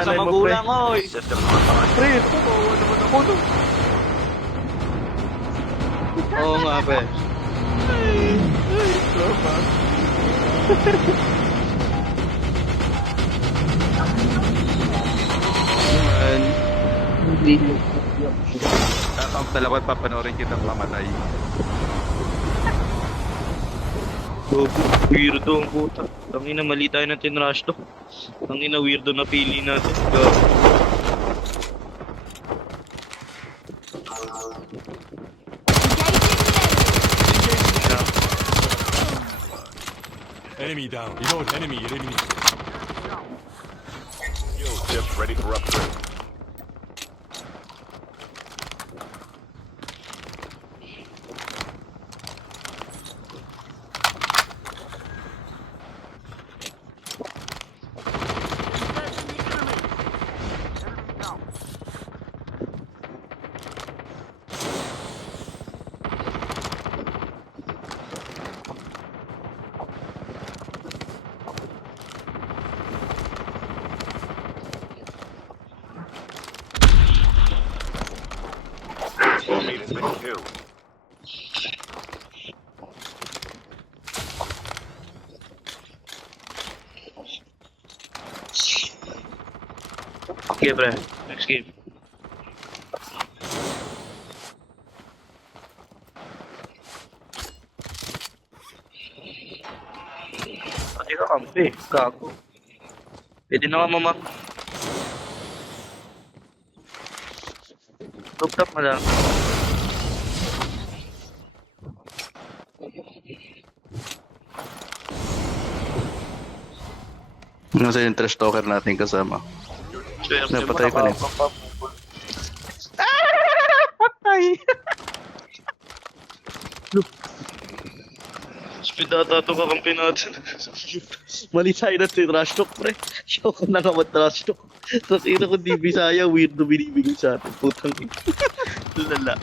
Sa magulang, oy. Pre, ito ko, kawawa naman ako, no? Oo nga, pre. Tropa. Man. Hindi. Ang dalawa papanoorin kitang mamatay. Weirdo ang puta. Tangina, mali tayo ng tinrush to. Tangina, weirdo na pili natin. Go. Enemy down. Reload. Enemy. Skill chips ready for upgrade. Teammate has been killed. Okay, pre. Next game. Pati ka kampi. Gago. Pwede na ka mama. Rooftop mo lang. Nasa yung trash talker natin kasama. Swerte mo, Napatay pa rin. nakakapapul. Patay! Spidata to kakampi natin. Mali tayo na si trash talk, pre. Show ko na naman trash talk. Tapos ina ko di Bisaya, weirdo binibigay sa atin. Putang ina. Lala.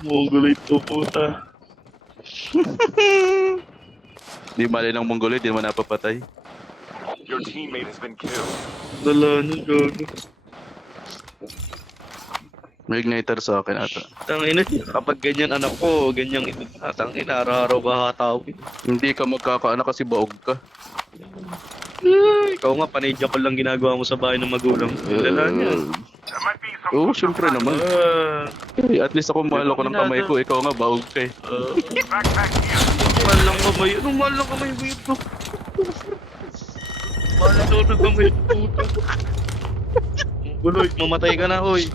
Mongoloid to, puta. Di mali ng Mongoloid, di naman napapatay. Your teammate has been killed. Dala na, gago. May igniter sa akin ata. Tangina, kapag ganyan anak ko, ganyang ito. Tangina, araw-araw ka hatawin. Hindi ka magkakaanak kasi baog ka. Ikaw nga, panidya ko lang ginagawa mo sa bahay ng magulang. Dala niya. There might be some Oo, syempre naman. Eh, at least ako mahal ako ng kamay ko. Ikaw nga baog ka eh. backpack here. Mahal lang kamay. Anong mahal lang kamay mo ito? Mahal lang daw ng kamay ito, puto. Guloy, mamatay ka na, hoy.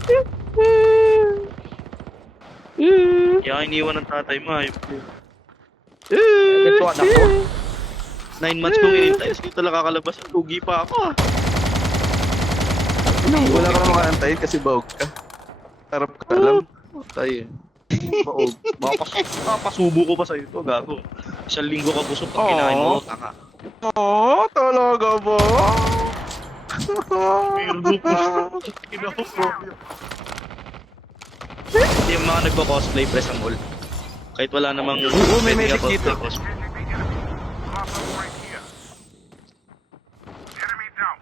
Kaya iniwan ng tatay mo, ayop ko. Ito anak ko. 9 months kong inintay, tapos dito lang kakalabas. Lugi pa ako, ah. Wala ka naman kaantayin kasi baog ka. Harap ka lang. Tayo. Baog. Makapasubo ko pa sa'yo ito, gago. 1 linggo ka busog pag kinain mo, tanga. Oo, talaga ba? Weirdo po. Kinaho ko. Hindi yung mga nagko-cosplay pre sa mall. Kahit wala namang... Oo, may pwede medic ka dito. cosplay. Right here. Enemy down.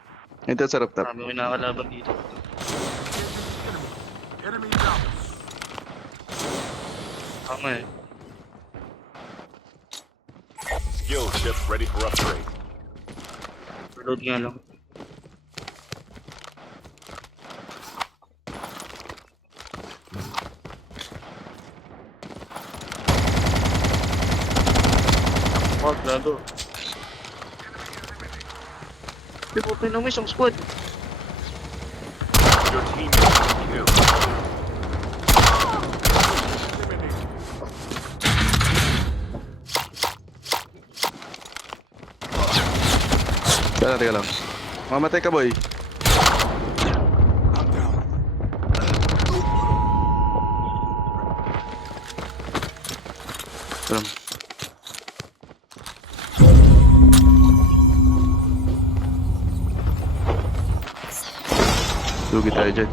Ito sa rooftop. Marami may nakakalaban dito. Enemy down. Tama eh. Skill chips ready for upgrade. Reload nga lang. Wag, gago. Di po, pinamay isang squad. Your teammate has been killed. Teka lang. Mamatay ka, boy. I'm down. Tara. Lugi tayo dyan.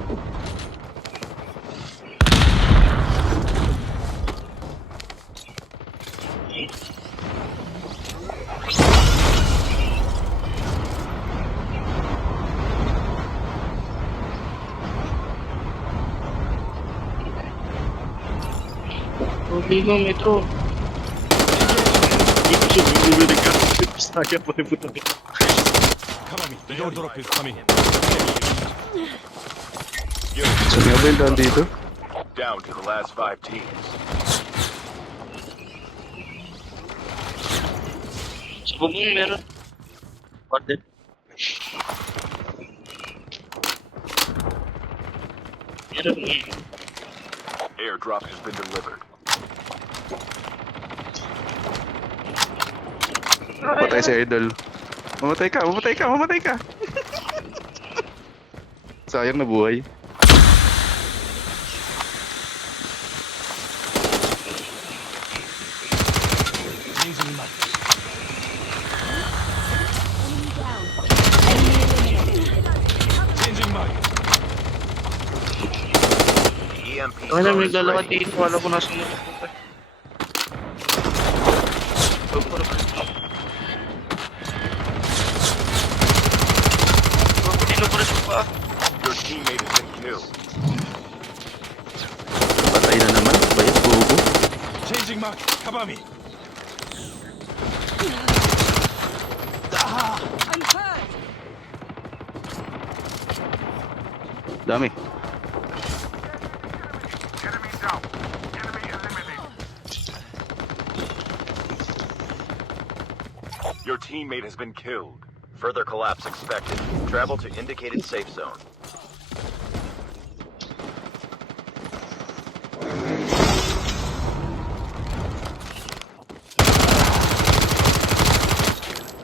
Ligo, metro. Hindi ko siya bumibili ka. Saya pa rin puto. Cover me. The airdrop is coming. Skill So, nga ba yung daan dito? down to the last 5 teams. Sa bubong meron. Pardon. Meron eh. Airdrop has been delivered. Patay si Idol. Mamatay ka, mamatay ka, mamatay ka! Sayang na buhay. Changing mag. Changing mag. The EMP Ano drone may is lalakad ready. dito. Wala ko nasa mga pupunta. Sino pa rin pa? Your teammate has been killed. Patay na naman. Bayad, bobo. Changing mag. Cover me. I'm hurt. Dami. Enemy down. Enemy eliminated. Your teammate has been killed. Further collapse expected. Travel to indicated safe zone.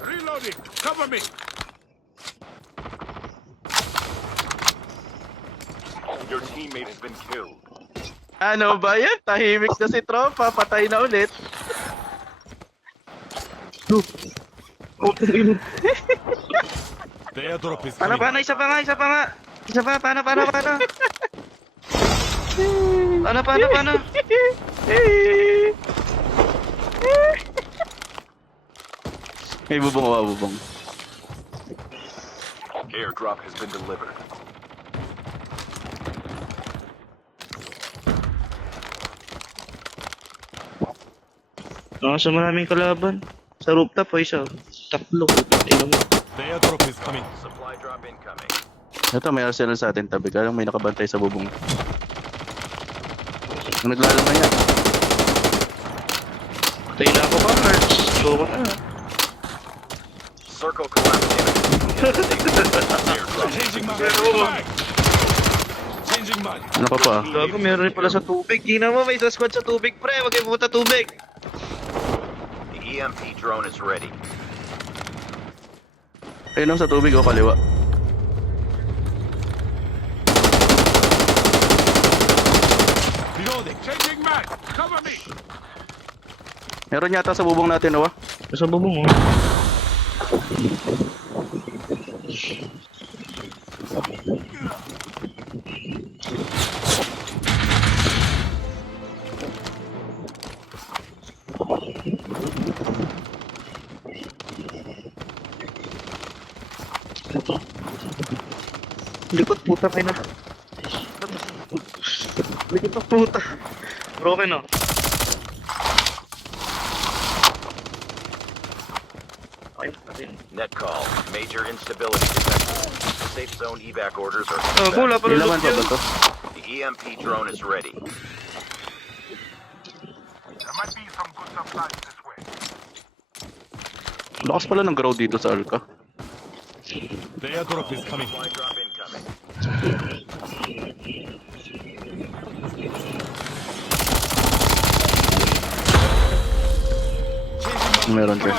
Reloading. Cover me. Your teammate has been killed. Ano ba yan? Tahimik na si Tropa. Patay na ulit. The airdrop is Paano, coming. paano? Isa pa nga, isa pa nga. Isa pa, paano? Paano? May bubong o bubong. Airdrop has been delivered. Sa maraming kalaban. Sa rooftop o isa. Tatlo. Tingnan mo. The airdrop is coming. Supply drop incoming. Ito, may arsenal sa atin tabi. Kaya lang may nakabantay sa bubong. Ang naglalaman niya. Patay na ako, Cards. Show ka na. Circle collapse imminent. Airdrop. Changing mag. Mag. Changing mag. Ano ka pa? Gago, meron rin pala sa tubig. Tingnan mo, may isa squad sa tubig, pre. Huwag kayo pumunta tubig. The EMP drone is ready. Ayun lang sa tubig o kaliwa. Reloading. Changing mag. Cover me. Meron yata sa bubong natin, Noah. Sa bubong, oh. Likot, puta kayo na. Likot na puta. Broken, oh. Ay, natin. Net call. Major instability detected. Safe zone evac orders are Oh, wala pa rin Ilaman pa ba yun. to? The EMP drone is ready. There might be some good supplies this way. Lakas pala ng grow dito sa Alka. The airdrop is coming. Supply drop incoming. Changing mag. Meron siya.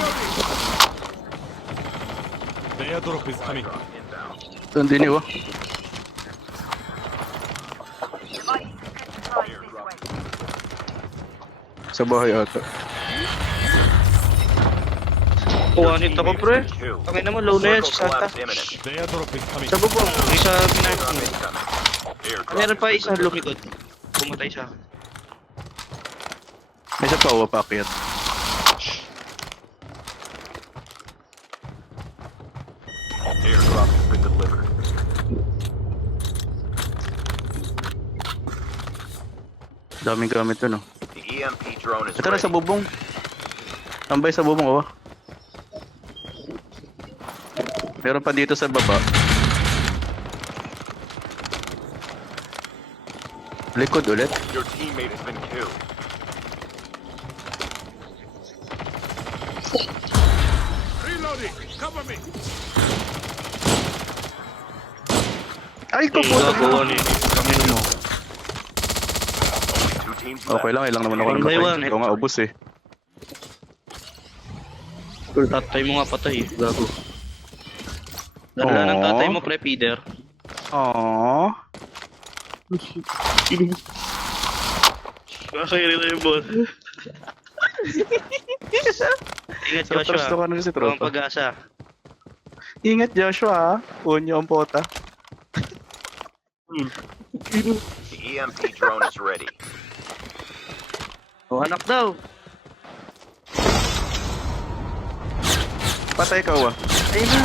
The airdrop is coming. Drop inbound. Ito hindi niyo. Sa bahay ata. Kuhanit ako, pre. Killed. Pakay naman, low na yan Circle si Santa. collapse imminent. The airdrop is coming. Sa bubong, isa Drop pinakong. incoming. Airdrop Meron pa has isa been delivered. lumikot. Pumatay sa akin. May isa pa uwa packet. Airdrop has been delivered. Daming gamit to, no? The EMP drone is Ito na sa ready. bubong. Tambay sa bubong, oh. Meron pa dito sa baba. Likod ulit. Your teammate has been killed. Reloading. Cover me. Ay, ko Ay, po. gagawa ni kami mo. Two teams left. Okay lang, ilang naman ako One by one, namatay. Ikaw nga, ubos eh. Tatay mo nga patay, gago. Dala ng tatay mo, pre, feeder. Aww. Kakairin na yung ball. Ingat, Trust Joshua. ka na si Huwag Tropa. pag-asa. Ingat, Joshua, ha? Unyo ang pota. The EMP drone is ready. O, anak daw. Patay ka, wa. Ay na.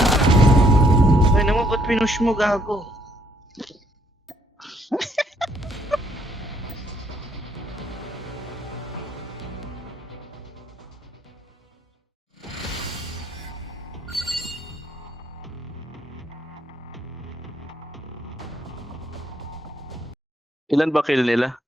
Ay naman, ba't pinush mo, gago? Ilan ba kill nila?